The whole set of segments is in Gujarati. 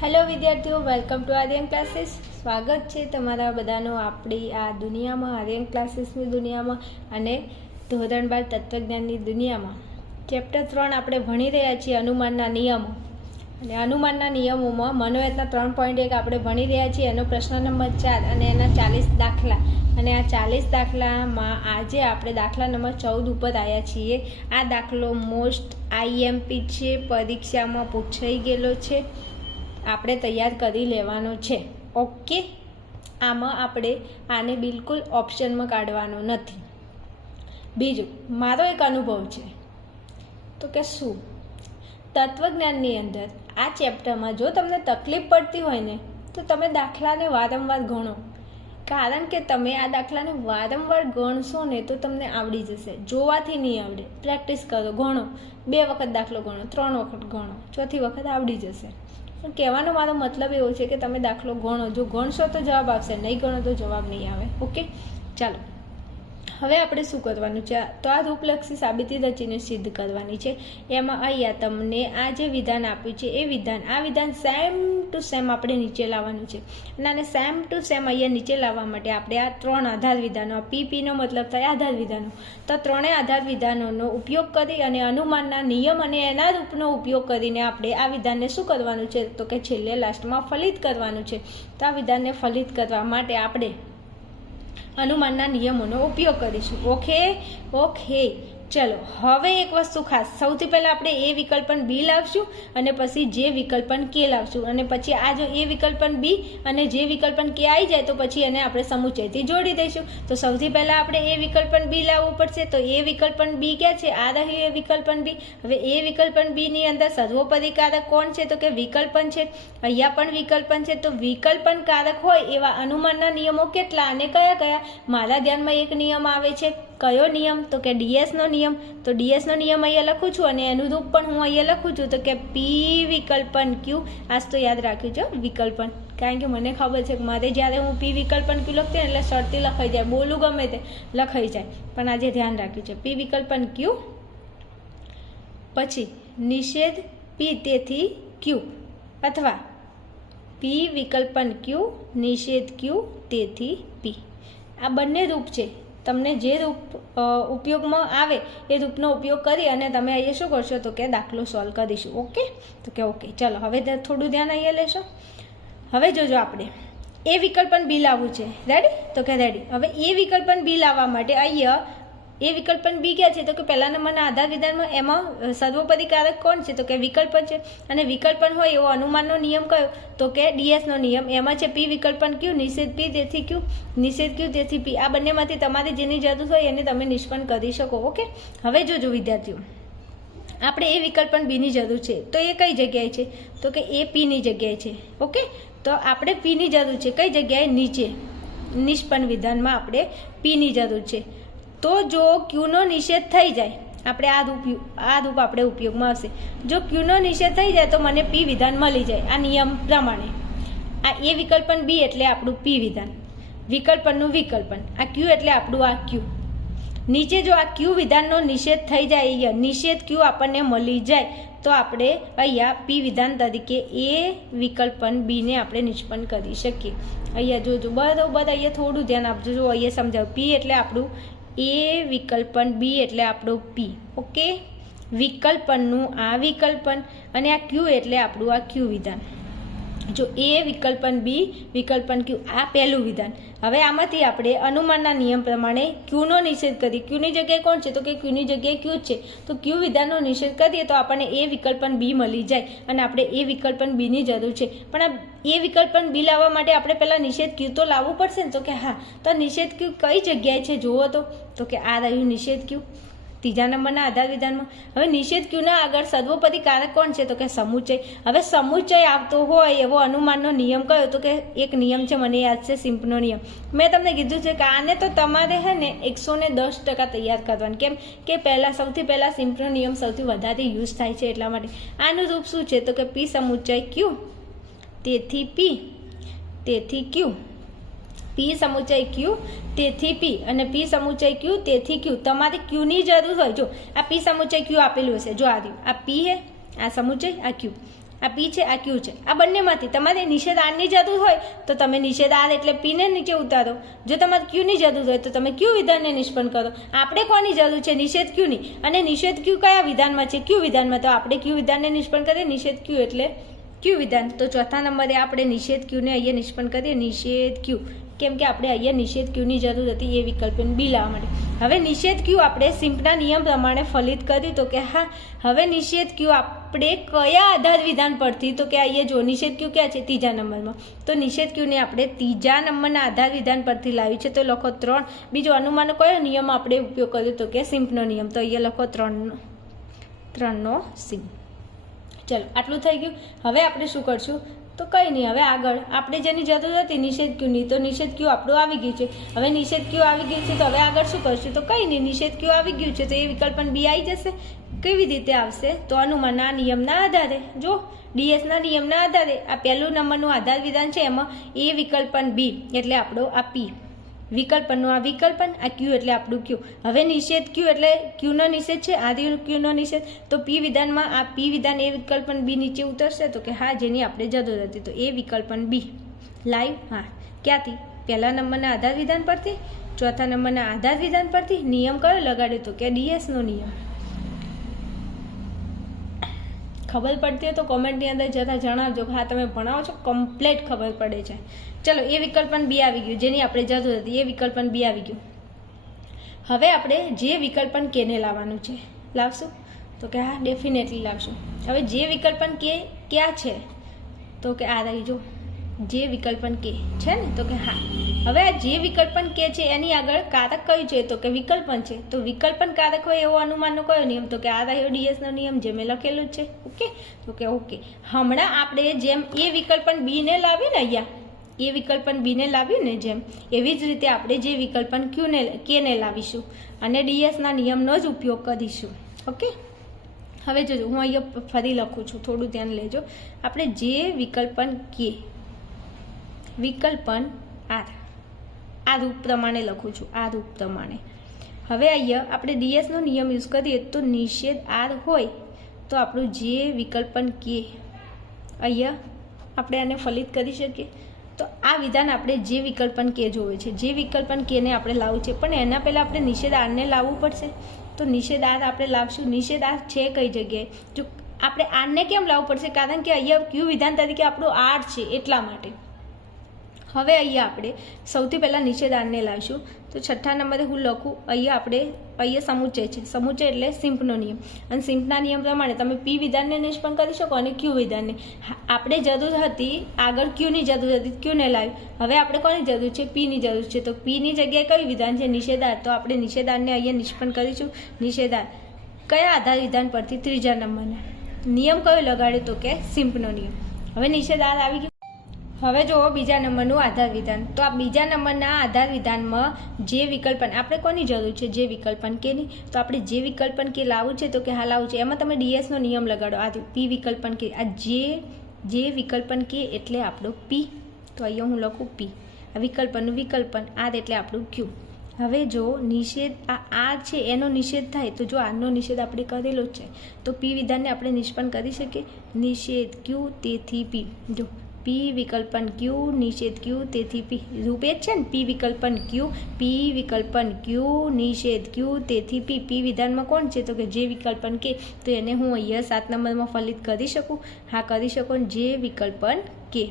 હેલો વિદ્યાર્થીઓ, વેલકમ ટુ આર્યન ક્લાસીસ. સ્વાગત છે તમારા બધાનું આપણી આ દુનિયામાં, આર્યન ક્લાસીસની દુનિયામાં અને ધોરણ 12 તત્વજ્ઞાનની દુનિયામાં. ચેપ્ટર 3 આપણે ભણી રહ્યા છીએ, અનુમાનના નિયમો. અને અનુમાનના નિયમોમાં મનોવેદના 3.1 આપણે ભણી રહ્યા છીએ. એનો પ્રશ્ન નંબર 4 અને એના 40 દાખલા. અને આ 40 દાખલામાં આજે આપણે દાખલા નંબર 14 ઉપર આવ્યા છીએ. આ દાખલો મોસ્ટ આઈએમપી છે, પરીક્ષામાં પૂછાઈ ગયેલો છે, આપણે તૈયાર કરી લેવાનો છે. ઓકે, આમાં આપણે આને બિલકુલ ઓપ્શનમાં કાઢવાનો નથી. બીજું, મારો એક અનુભવ છે તો કે શું તત્વજ્ઞાનની અંદર આ ચેપ્ટરમાં જો તમને તકલીફ પડતી હોય ને તો તમે દાખલાને વારંવાર ગણો. કારણ કે તમે આ દાખલાને વારંવાર ગણશો ને તો તમને આવડી જશે. જોવાથી નહીં આવડે, પ્રેક્ટિસ કરો, ગણો. 2 વખત દાખલો ગણો, 3 વખત ગણો, 4થી વખત આવડી જશે. પણ કહેવાનો મારો મતલબ એવો છે કે તમે દાખલો ગણો. જો ગણશો તો જવાબ આવશે, નહીં ગણો તો જવાબ નહીં આવે. ઓકે, ચાલો હવે આપણે શું કરવાનું છે? તો આ રૂપલક્ષી સાબિતી રચીને સિદ્ધ કરવાની છે. એમાં અહીંયા તમને આ જે વિધાન આપ્યું છે એ આ વિધાન સેમ ટુ સેમ આપણે નીચે લાવવાનું છે. અને આને સેમ ટુ સેમ અહીંયા નીચે લાવવા માટે આપણે આ 3 આધાર વિધાનો, પીનો મતલબ થાય આધાર વિધાનો, તો 3 આધાર વિધાનોનો ઉપયોગ કરી અને અનુમાનના નિયમ અને એના રૂપનો ઉપયોગ કરીને આપણે આ વિધાનને શું કરવાનું છે? તો કે છેલ્લે લાસ્ટમાં ફલિત કરવાનું છે. તો આ વિધાનને ફલિત કરવા માટે આપણે અનુમાનના નિયમોનો ઉપયોગ કરીશું. ઓકે, ચલો હવે એક વસ્તુ ખાસ, સૌથી પહેલાં આપણે એ વિકલ્પન બી લાવશું અને પછી જે વિકલ્પન કે લાવશું. અને પછી આ જો એ વિકલ્પન બી અને જે વિકલ્પન કે આવી જાય તો પછી એને આપણે સમુચયથી જોડી દઈશું. તો સૌથી પહેલાં આપણે એ વિકલ્પન બી લાવવું પડશે. તો એ વિકલ્પન બી ક્યાં છે? આ રહ્યું એ વિકલ્પન બી. હવે એ વિકલ્પન બીની અંદર સર્વોપરી કારક કોણ છે? તો કે વિકલ્પન છે. અહીંયા પણ વિકલ્પન છે. તો વિકલ્પન કારક હોય એવા અનુમાનના નિયમો કેટલા અને કયા? મારા ધ્યાનમાં એક નિયમ આવે છે. કયો નિયમ? તો કે ડીએસનો નિયમ. તો ડીએસનો નિયમ અહીંયા લખું છું અને એનું રૂપ પણ હું અહીંયા લખું છું. તો કે પી વિકલ્પન ક્યુ. આજ તો યાદ રાખ્યું છે વિકલ્પન, કારણ કે મને ખબર છે કે મારે જ્યારે હું પી વિકલ્પન ક્યુ લખતી ને એટલે શરતી લખાઈ જાય, બોલું ગમે તે લખાઈ જાય, પણ આજે ધ્યાન રાખ્યું છે પી વિકલ્પન ક્યુ. પછી નિષેધ પી તેથી ક્યુ, અથવા પી વિકલ્પન ક્યુ નિષેધ ક્યુ તેથી પી. આ બંને રૂપ છે. તમને જે રૂપ ઉપયોગમાં આવે એ રૂપનો ઉપયોગ કરી અને તમે અહીંયા શું કરશો? તો કે દાખલો સોલ્વ કરીશું. ઓકે, ચાલો હવે થોડું ધ્યાન અહીંયા લેશો. હવે જોજો, આપણે એ વિકલ્પન બી લાવવું છે. રેડી? તો કે રેડી. હવે એ વિકલ્પન બી લાવવા માટે અહીંયા એ વિકલ્પન બી ક્યાં છે? તો કે પહેલા નંબરના આધાર વિધાનમાં એમાં સર્વોપરી કારક કોણ છે? તો કે વિકલ્પન છે. અને વિકલ્પન હોય એવો અનુમાનનો નિયમ કયો? તો કે ડીએસનો નિયમ. એમાં છે પી વિકલ્પન ક્યુ નિષેધ પી તેથી ક્યુ, નિષેધ ક્યુ તેથી પી. આ બંનેમાંથી તમારે જેની જરૂર હોય એને તમે નિષ્પન્ન કરી શકો. ઓકે, હવે જોજો વિદ્યાર્થીઓ, આપણે એ વિકલ્પન બીની જરૂર છે. તો એ કઈ જગ્યાએ છે? તો કે એ પીની જગ્યાએ છે. ઓકે, તો આપણે પીની જરૂર છે. કઈ જગ્યાએ? નીચે નિષ્પન્ન વિધાનમાં આપણે પીની જરૂર છે. તો જો ક્યુનો નિષેધ થઈ જાય, આપણે આ રૂપ આપણે ઉપયોગમાં આવશે. જો ક્યુનો નિષેધ થઈ જાય તો મને પી વિધાન મળી જાય. આ નિયમ પ્રમાણે આ એ વિકલ્પન બી એટલે આપણું પી વિધાન, વિકલ્પનનું વિકલ્પન. આ ક્યુ એટલે આપણું આ ક્યુ. નીચે જો આ ક્યુ વિધાનનો નિષેધ થઈ જાય, અહીંયા નિષેધ ક્યુ આપણને મળી જાય તો આપણે અહીંયા પી વિધાન તરીકે એ વિકલ્પન બીને આપણે નિષ્પન્ન કરી શકીએ. અહીંયા જોજો બરાબર, અહીંયા થોડું ધ્યાન આપજો. જો અહીંયા સમજાવ, પી એટલે આપણું એ વિકલ્પન બી એટલે આપણું પી. ઓકે, વિકલ્પનનું આ વિકલ્પન અને આ ક્યુ એટલે આપણું આ ક્યુ વિધાન. જો એ વિકલ્પન બી વિકલ્પન ક્યુ, આ પહેલું વિધાન. હવે આમાંથી આપણે અનુમાનના નિયમ પ્રમાણે ક્યુનો નિષેધ કરીએ. ક્યુની જગ્યાએ કોણ છે? તો કે ક્યુની જગ્યાએ ક્યુ છે. તો ક્યુ વિધાનનો નિષેધ કરીએ તો આપણને એ વિકલ્પન બી મળી જાય અને આપણે એ વિકલ્પન બીની જરૂર છે. પણ આ એ વિકલ્પન બી લાવવા માટે આપણે પહેલાં નિષેધ ક્યુ તો લાવવું પડશે ને. તો કે હા, તો નિષેધ ક્યુ કઈ જગ્યાએ છે જુઓ તો કે આ રહ્યું નિષેધ ક્યુ ત્રીજા નંબરના આધાર વિધાનમાં. હવે નિષેધ ક્યુના આગળ સર્વોપરી કારક કોણ છે? તો કે સમુચય. હવે સમુચય આવતો હોય એવો અનુમાનનો નિયમ કયો? તો કે એક નિયમ છે, મને યાદ છે, સિમ્પનો નિયમ. મેં તમને કીધું છે કે આને તો તમારે છે ને 110% તૈયાર કરવાનું. કેમ કે સૌથી પહેલાં સિમ્પનો નિયમ સૌથી વધારે યુઝ થાય છે એટલા માટે. આનું રૂપ શું છે? તો કે પી સમુચય ક્યુ તેથી પી તેથી ક્યુ, પી સમુચય ક્યુ તેથી પી અને પી સમુચય ક્યુ તેથી ક્યુ. તમારે ક્યુની જરૂર હોય. જો આ પી સમુચય ક્યુ આપેલું હશે, જો આ પી હે, આ સમુચય, આ ક્યુ. આ પી છે, આ ક્યુ છે. આ બંનેમાંથી તમારે નિષેધ આરની જરૂર હોય તો તમે નિષેધ આર એટલે પીને નીચે ઉતારો. જો તમારે ક્યુની જરૂર હોય તો તમે ક્યુ વિધાનને નિષ્પન્ન કરો. આપણે કોની જરૂર છે? નિષેધ ક્યુની. અને નિષેધ ક્યુ કયા વિધાનમાં છે? ક્યુ વિધાનમાં. તો આપણે ક્યુ વિધાનને નિષ્પન્ન કરીએ. નિષેધ ક્યુ એટલે ક્યુ વિધાન. તો ચોથા નંબરે આપણે નિષેધ ક્યુને અહીંયા નિષ્પન્ન કરીએ. નિષેધ ક્યુ, કેમ કે આપણે અહીંયા નિષેધ ક્યુની જરૂર હતી એ વિકલ્પન બી લાવવા માટે. હવે નિષેધ ક્યુ આપણે સિમ્પના નિયમ પ્રમાણે ફલિત કર્યું. તો કે હા, હવે નિષેધ ક્યુ આપણે કયા આધાર વિધાન પરથી? તો કે અહીંયા જો નિષેધ ક્યુ ક્યાં છે? ત્રીજા નંબરમાં. તો નિષેધ ક્યુને આપણે ત્રીજા નંબરના આધાર વિધાન પરથી લાવ્યું છે. તો લખો 3. બીજો અનુમાનનો કયો નિયમ આપણે ઉપયોગ કર્યો? તો કે સિમ્પનો નિયમ. તો અહીંયા લખો 3નો સિમ્પ. ચલો, આટલું થઈ ગયું. હવે આપણે શું કરશું? તો કંઈ નહીં, હવે આગળ આપણે જેની જરૂર હતી નિષેધ ક્યુની, તો નિષેધ ક્યુ આપણું આવી ગયું છે. હવે નિષેધ ક્યુ આવી ગયું છે તો હવે આગળ શું કરશું? તો કંઈ નહીં, નિષેધ ક્યુ આવી ગયું છે તો એ વિકલ્પન બી આવી જશે. કેવી રીતે આવશે? તો અનુમાનના નિયમના આધારે. જો ડીએસના નિયમના આધારે આ પહેલું નંબરનું આધાર વિધાન છે, એમાં એ વિકલ્પન બી એટલે આપણો આ પી, વિકલ્પનનું આ વિકલ્પન, આ ક્યુ એટલે આપણું ક્યુ. હવે નિષેધ ક્યુ એટલે ક્યુનો નિષેધ છે, આદિ ક્યુનો નિષેધ. તો પી વિધાનમાં આ પી વિધાન એ વિકલ્પન બી નીચે ઉતરશે. તો કે હા, જેની આપણે જરૂર હતી. તો એ વિકલ્પન બી લાઈવ. હા, ક્યાંથી? પહેલા નંબરના આધાર વિધાન પરથી, ચોથા નંબરના આધાર વિધાન પરથી. નિયમ કયો લગાડ્યો? તો કે ડીએસનો નિયમ. ખબર પડતી હોય તો કોમેન્ટની અંદર જરા જણાવજો. હા, તમે ભણાવો છો, કમ્પ્લેટ ખબર પડે છે. ચલો, એ વિકલ્પન બી આવી ગયું, જેની આપણે જરૂર હતી. એ વિકલ્પન બી આવી ગયું. હવે આપણે જે વિકલ્પન કેને લાવવાનું છે, લાવશું? તો કે હા, ડેફિનેટલી લાવશું. હવે જે વિકલ્પન કે ક્યાં છે? તો કે આ રહી. જો જે વિકલ્પન કે છે ને, તો કે હા. હવે આ જે વિકલ્પન કે છે એની આગળ કારક કયું છે? તો કે વિકલ્પન છે. તો વિકલ્પન કારક હોય એવો અનુમાનનો કયો નિયમ? તો કે આ રહ્યો ડીએસનો નિયમ, જે મેં લખેલું જ છે. ઓકે, તો કે ઓકે. હમણાં આપણે જેમ એ વિકલ્પન બીને લાવ્યું ને, અહીંયા એ વિકલ્પન બીને લાવ્યું ને જેમ, એવી જ રીતે આપણે જે વિકલ્પન કેને લાવીશું અને ડીએસના નિયમનો જ ઉપયોગ કરીશું. ઓકે, હવે જોજો, હું અહીંયા ફરી લખું છું, થોડું ધ્યાન લેજો. આપણે જે વિકલ્પન કે, વિકલ્પન આર, આ રૂપ પ્રમાણે લખું છું, આ રૂપ પ્રમાણે. હવે અહીંયા આપણે ડીએસનો નિયમ યુઝ કરીએ તો નિષેધ આર હોય તો આપણું જે વિકલ્પન કે, અહીંયા આપણે આને ફલિત કરી શકીએ. તો આ વિધાન આપણે જે વિકલ્પન કે જોવે છે, જે વિકલ્પન કેને આપણે લાવવું છે, પણ એના પહેલાં આપણે નિષેધ આરને લાવવું પડશે. તો નિષેધ આર આપણે લાવશું. નિષેધ આર છે કઈ જગ્યાએ? જો આપણે આરને કેમ લાવવું પડશે? કારણ કે અહીંયા ક્યુ વિધાન તરીકે આપણું આર છે, એટલા માટે. હવે અહીંયા આપણે સૌથી પહેલાં નિષેધ આરને લાવીશું. તો છઠ્ઠા નંબરે હું લખું, અહીંયા સમુચ્ચય છે. સમુચ્ચય એટલે સિમ્પનો નિયમ. અને સિમ્પના નિયમ પ્રમાણે તમે પી વિધાનને નિષ્પન્ન કરી શકો અને ક્યુ વિધાનને. આપણે જરૂર હતી આગળ ક્યુની જરૂર હતી, ક્યુને લાવ્યું. હવે આપણે કોની જરૂર છે? પીની જરૂર છે. તો પીની જગ્યાએ કયું વિધાન છે? નિષેધ આર. તો આપણે નિષેધ આરને અહીંયા નિષ્પન્ન કરીશું. નિષેધ આર કયા આધાર વિધાન પરથી? ત્રીજા નંબરના. નિયમ કયો લગાડ્યો? તો કે સિમ્પનો નિયમ. હવે નિષેધ આર આવી ગયું. હવે જુઓ બીજા નંબરનું આધાર વિધાન. તો આ બીજા નંબરના આધાર વિધાનમાં જે વિકલ્પન આપણે કોની જરૂર છે? જે વિકલ્પન કેની. તો આપણે જે વિકલ્પન કે લાવવું છે, તો કે હા લાવવું છે. એમાં તમે ડીએસનો નિયમ લગાડો. આ પી વિકલ્પન કે, આ જે વિકલ્પન કે એટલે આપણું પી. તો અહીંયા હું લખું પી. આ વિકલ્પનનું વિકલ્પન, આર એટલે આપણું ક્યુ. હવે જો નિષેધ આ આર છે એનો નિષેધ થાય, તો જો આરનો નિષેધ આપણે કરેલો જ છે તો પી વિધાનને આપણે નિષ્પન્ન કરી શકીએ. નિષેધ ક્યુ તેથી પી. જો પી વિકલ્પન ક્યુ, નિષેધ ક્યુ તેથી પી. રૂપે જ છે ને, પી વિકલ્પન ક્યુ, પી વિકલ્પન ક્યુ, નિષેધ ક્યુ તેથી પી. પી વિધાનમાં કોણ છે? તો કે જે વિકલ્પન કે. તો એને હું અહીંયા 7 નંબરમાં ફલિત કરી શકું. હા, કરી શકો. જે વિકલ્પન કે.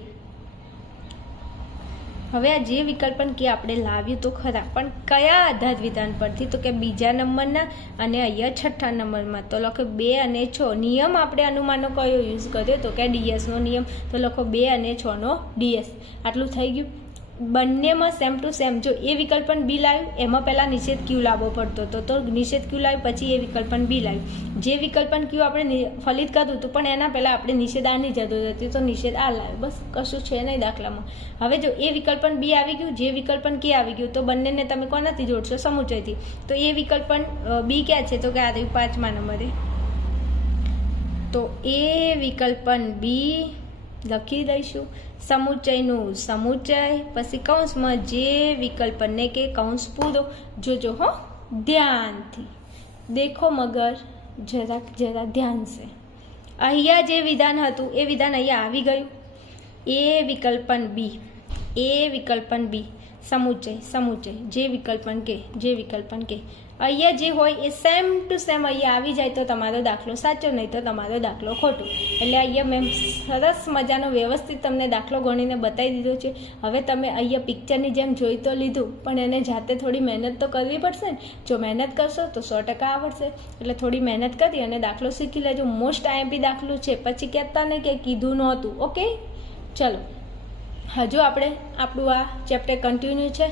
હવે આ જે વિકલ્પન કે આપણે લાવ્યું તો ખરા, પણ કયા આધાર વિધાન પરથી? તો કે બીજા નંબરના અને અહીંયા છઠ્ઠા નંબરમાં. તો લખો 2 અને 6. નિયમ આપણે અનુમાનનો કયો યુઝ કર્યો? તો કે ડીએસનો નિયમ. તો લખો 2 અને 6નો ડીએસ. આટલું થઈ ગયું. બંનેમાં સેમ ટુ સેમ. જો એ વિકલ્પન બી લાવ્યું, એમાં પહેલાં નિષેધ ક્યુ લાવવો પડતો હતો, તો નિષેધ ક્યુ લાવ્યું, પછી એ વિકલ્પન બી લાવ્યું. જે વિકલ્પન ક્યુ આપણે ફલિત કર્યું હતું, પણ એના પહેલાં આપણે નિષેધ આરની જરૂર હતી, તો નિષેધ આ લાવ્યું. બસ, કશું છે નહીં દાખલામાં. હવે જો એ વિકલ્પન બી આવી ગયું, જે વિકલ્પન કે આવી ગયું, તો બંનેને તમે કોનાથી જોડશો? સમુચ્ચયથી. તો એ વિકલ્પન બી ક્યાં છે? તો કે આ રહ્યું 5મા નંબરે. તો એ વિકલ્પન બી લખી દઈશું. સમુચ્ચયનું સમુચ્ચય, પછી કૌંસમાં જે વિકલ્પનને કે કૌંસ પૂરો. જોજો હો, ધ્યાનથી દેખો મગર, જરા ધ્યાન છે. અહીંયા જે વિધાન હતું એ વિધાન અહીંયા આવી ગયું. એ વિકલ્પન બી, એ વિકલ્પન બી, સમુચય જે વિકલ્પન કે અહીંયા જે હોય એ સેમ ટુ સેમ અહીંયા આવી જાય તો તમારો દાખલો સાચો, નહીં તો તમારો દાખલો ખોટો. એટલે અહીંયા મેં સરસ મજાનો વ્યવસ્થિત તમને દાખલો ગણીને બતાવી દીધો છે. હવે તમે અહીંયા પિક્ચરની જેમ જોઈ તો લીધું, પણ એને જાતે થોડી મહેનત તો કરવી પડશે ને. જો મહેનત કરશો તો 100% આવડશે. એટલે થોડી મહેનત કરી અને દાખલો શીખી લેજો. મોસ્ટ આઈએમપી દાખલો છે, પછી કહેતા ને કે કીધું નહોતું. ઓકે, ચલો હજુ આપણે આપણું આ ચેપ્ટર કન્ટિન્યુ છે.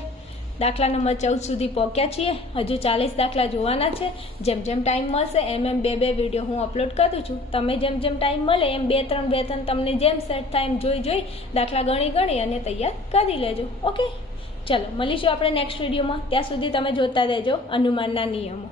દાખલા નંબર 14 સુધી પહોંચ્યા છીએ. હજુ 40 દાખલા જોવાના છે. જેમ જેમ ટાઈમ મળશે એમ બે વિડીયો હું અપલોડ કરું છું. તમે જેમ ટાઈમ મળે એમ બે ત્રણ તમને જેમ સેટ થાય એમ જોઈ દાખલા ગણી અને તૈયાર કરી લેજો. ઓકે, ચલો મળીશું આપણે નેક્સ્ટ વિડીયોમાં. ત્યાં સુધી તમે જોતા રહેજો અનુમાનના નિયમો.